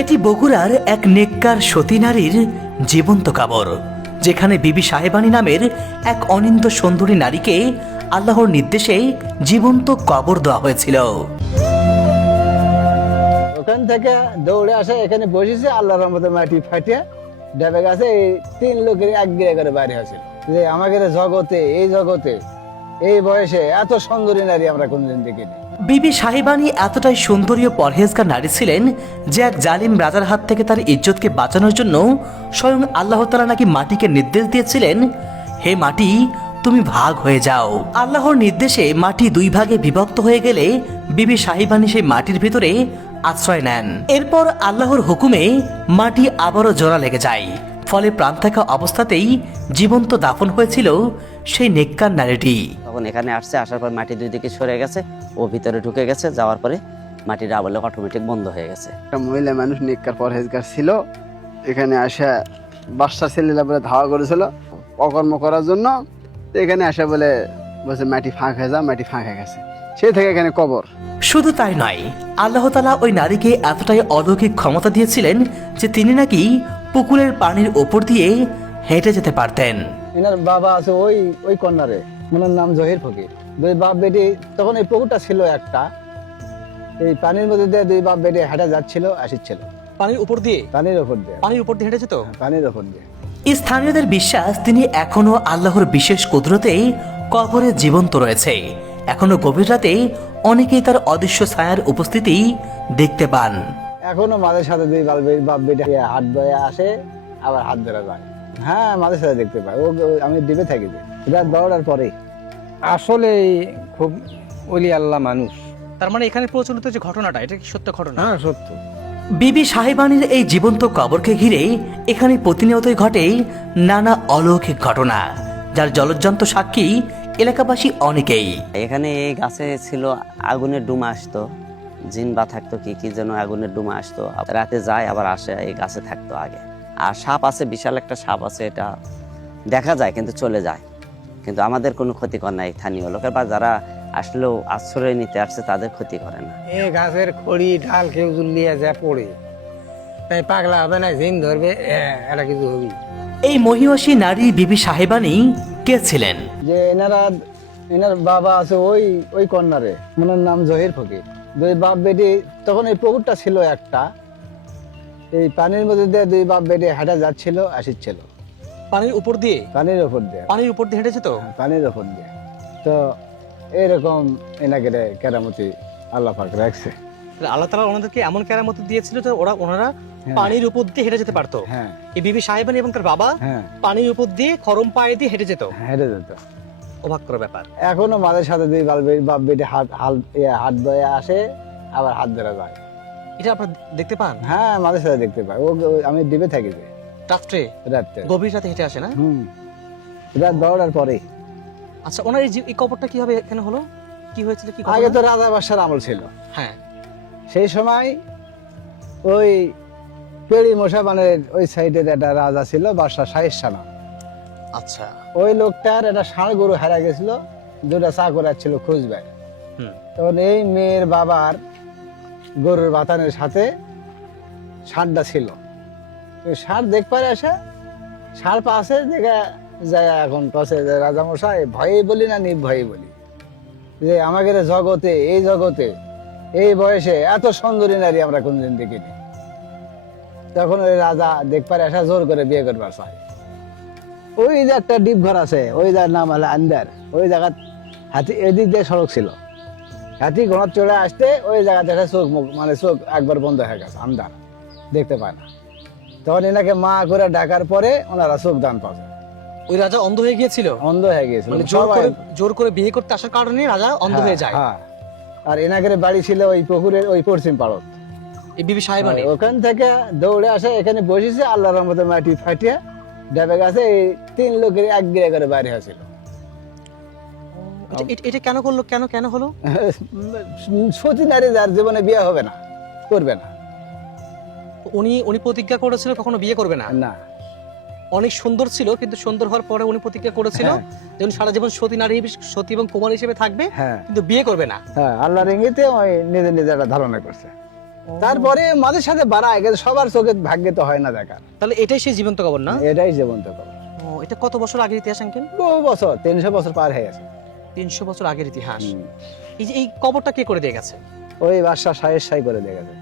এটি বগুড়ার এক নেককার সতী নারীর জীবন্ত কবর, যেখানে বিবি সাহেবানী নামের এক অনিন্দ্য সুন্দরী নারীকে আল্লাহর নির্দেশে জীবন্ত কবর দেওয়া হয়েছিল। ওখান থেকে দৌড়ে আসে এখানে বসেছে, আল্লাহর রহমতে মাটি ফাটিয়ে ডেবে গেছে। এই 3 লোকের এক গিরে করে বাইরে হয়েছিল যে আমাদের জগতে এই বয়সে এত সুন্দরী নারী আমরা কোনদিন দেখিনি। বিবি সাহেবানী এতটাই সুন্দরী ও পরহেজগার নারী ছিলেন যে এক জালিম রাজার হাত থেকে তার ইজ্জতকে বাঁচানোর জন্য স্বয়ং আল্লাহ তাআলা নাকি মাটিকে নির্দেশ দিয়েছিলেন, হে মাটি তুমি ভাগ হয়ে যাও। আল্লাহর নির্দেশে মাটি 2 ভাগে বিভক্ত হয়ে গেলে বিবি সাহেবানী সেই মাটির ভিতরে আশ্রয় নেন। এরপর আল্লাহর হুকুমে মাটি আবারও জোড়া লেগে যায়, ফলে প্রাণ থাকা অবস্থাতেই জীবন্ত দাফন হয়েছিল সেই নেককার নারীটি। তখন এখানে আসছে, আসার পর মাটি 2 দিকে সরে গেছে, ও ভিতরে ঢুকে গেছে, যাওয়ার পরে মাটির আবলে অটোমেটিক বন্ধ হয়ে গেছে। একটা মহিলা মানুষ নেককার পরহেজগার ছিল, এখানে আসা বাচ্চা ছেলেরা বলে ধাওয়া করেছিল অকর্ম করার জন্য। তো এখানে আসা বলে বলছে মাটি ফাঁক হয়ে যা, মাটি ফাঁক হয়ে গেছে, সেই থেকে এখানে কবর। শুধু তাই নয়, আল্লাহ তাআলা ওই নারীকে এতটাই অলৌকিক ক্ষমতা দিয়েছিলেন যে তিনি নাকি পুকুরের পানির ওপর দিয়ে হেঁটে যেতে পারতেন। এনার বাবা আছে ওই কর্নারে, ওনার নাম জহির ফকির। 2 বাপ বেটি, তখন এই পুকুরটা ছিল একটা, এই পানির মধ্যে দিয়ে 2 বাপ বেটি হেঁটে যাচ্ছিল আসছিল। পানির উপর দিয়ে পানির ওপর দিয়ে হেঁটে যেত। পানির ওপর দিয়ে। স্থানীয়দের বিশ্বাস তিনি এখনো আল্লাহর বিশেষ কুদরতে কবরে জীবন্ত রয়েছে। এখনো গভীর রাতে অনেকেই তার অদৃশ্য ছায়ার উপস্থিতি দেখতে পান। এখনো মাঝে সাথে 2 বাপ বেটি হাত বয়ে আসে, আবার হাত ধরা যায়। হ্যাঁ, মাঝে সাথে দেখতে পাই। আমি ডিবে থাকি যে রাত 12টার পরে। আসলে খুব ওলি আল্লাহ মানুষ। তার মানে এখানে প্রচলিত যে ঘটনাটা, এটা কি সত্য ঘটনা? হ্যাঁ, সত্য। বিবি সাহেবানীর এই জীবন্ত কবরকে ঘিরে এখানে প্রতিনিয়তই ঘটে নানা অলৌকিক ঘটনা, যার জলজ্জান্ত সাক্ষী এলাকাবাসী অনেকেই। এখানে এই গাছে ছিল আগুনের ডুমা আসতো, জিন বা থাকতো কি যেন আগুনের ডুমা আসতো, রাতে যায় আবার আসে, এই গাছে থাকতো আগে। আর সাপ আছে, বিশাল একটা সাপ আছে, এটা দেখা যায় কিন্তু চলে যায়, কিন্তু আমাদের কোনো ক্ষতিকর নাই। স্থানীয় লোকের বা যারা আসলেও আশ্রয় নিতে আসছে তাদের ক্ষতি করে না। এই গাছের খড়ি ঢাল কেউ জুলিয়ে যা পড়ে, তাই পাগলা হবে না, জিন ধরবে, এটা কিছু হবি। এই মহিষী নারী বিবি সাহেবানী কে ছিলেন? যে এনার বাবা আছে ওই কর্নারে, ওনার নাম জহির ফকির। 2 বাপ বেটি, তখন এই পুকুরটা ছিল একটা, এই পানির মধ্যে দিয়ে 2 বাপ বেটি হেঁটে যাচ্ছিল আসছিল। পানির উপর দিয়ে পানির ওপর দিয়ে হেঁটে যেত। পানির ওপর দিয়ে। তো এরকম এনাকে কেরামতি আল্লাহ পাক রাখছে। আল্লাহ তাআলা ওনাদেরকে এমন কেরামতি দিয়েছিল যে ওনারা পানির উপর দিয়ে হেঁটে যেতে পারতো। হ্যাঁ, এই বিবি সাহেবানী এবং তার বাবা হ্যাঁ, পানির উপর দিয়ে খরম পায়ে দিয়ে হেঁটে যেত। হেঁটে যেত। অবাক করা ব্যাপার। এখনো মাঝে সাথে 2 বাপ বেটি হাত বয়ে আসে, আবার হাত ধরা যায়। এটা আপনারা দেখতে পান? হ্যাঁ, মাঝে সাথে দেখতে পাই। আমি ডিবে থাকি যে রাত্রে, রাত্রে। গভীর রাতে হেঁটে আসে না? রাত 12টার পরে। আচ্ছা, ওনার এই কবরটা কিভাবে এখানে হলো? কি হয়েছিল? কি আগে তো রাজা বাদশার আমল ছিল। হ্যাঁ, সেই সময় ওই পেড়ি মশাবানের ওই সাইডের একটা রাজা ছিল, বাদশা শাহের নাম। আচ্ছা। ওই লোকটার একটা ষাঁড় গরু হারা গেছিল, 2টা চাকর ছিল খুঁজবে। তখন এই মেয়ের বাবার গরুর বাতানের সাথে ষাঁড়টা ছিল। ষাঁড় দেখবার আসে, ষাঁড় পাশে দেখা যায়, এখন পাশে রাজা মশাই ভয়ে বলি না নির্ভয়ে বলি যে আমাদের জগতে এই বয়সে এত সুন্দরী নারী আমরা কোনদিন দেখিনি। তখন ওই রাজা দেখবার আসা জোর করে বিয়ে করবার চায়। ওই যে একটা ডিপ ঘর আছে, ওই যার নাম হলো আন্দার, ওই জায়গা হাতি এদিক দিয়ে সড়ক ছিল, হাতি ঘোড়া চলে আসতে ওই জায়গাতে চোখ একবার বন্ধ হয়ে গেছে, আন্দার দেখতে পায় না। তখন এনাকে মা করে ডাকার পরে ওনারা চোখ দান পাবে। ওই রাজা অন্ধ হয়ে গিয়েছিল। অন্ধ হয়ে গিয়েছিল, মানে জোর করে বিয়ে করতে আসার কারণে রাজা অন্ধ হয়ে যায়। হ্যাঁ, আর এনাকের বাড়ি ছিল ওই পুকুরের ওই পশ্চিম পাড়ত। এই বিবি সাহেবানী ওখান থেকে দৌড়ে আসে এখানে বসেছে, আল্লাহর রহমতে মাটি ফাটিয়ে ডেবে গেছে। এই 3 লোকের এক গিরে করে বাইরে হয়েছিল। এটা কেন করলো? কেন হলো? সতী নারী যার জীবনে বিয়ে হবে না, করবে না। উনি প্রতিজ্ঞা করেছিল কখনো বিয়ে করবে না। না, অনেক সুন্দর ছিল, কিন্তু সুন্দর হওয়ার পরে উনি প্রতিজ্ঞা করেছিল যে উনি সারা জীবন সতী এবং কুমারী হিসেবে থাকবে, কিন্তু বিয়ে করবে না। হ্যাঁ, আল্লাহর ইঙ্গিতে ওই নিজে একটা ধারণা করছে। তারপরে মাঝে সাথে বাড়ায়, কিন্তু সবার চোখে ভাগ্যে তো হয় না দেখা। তাহলে এটাই সেই জীবন্ত কবর না? এটাই জীবন্ত কবর। ও, এটা কত বছর আগের ইতিহাস আঙ্কেল? বহু বছর, 300 বছর পার হয়ে গেছে। 300 বছর আগের ইতিহাস। এই যে এই কবরটা কে করে দিয়ে গেছে? ওই বাদশা শাহের শাহী করে দিয়ে গেছে।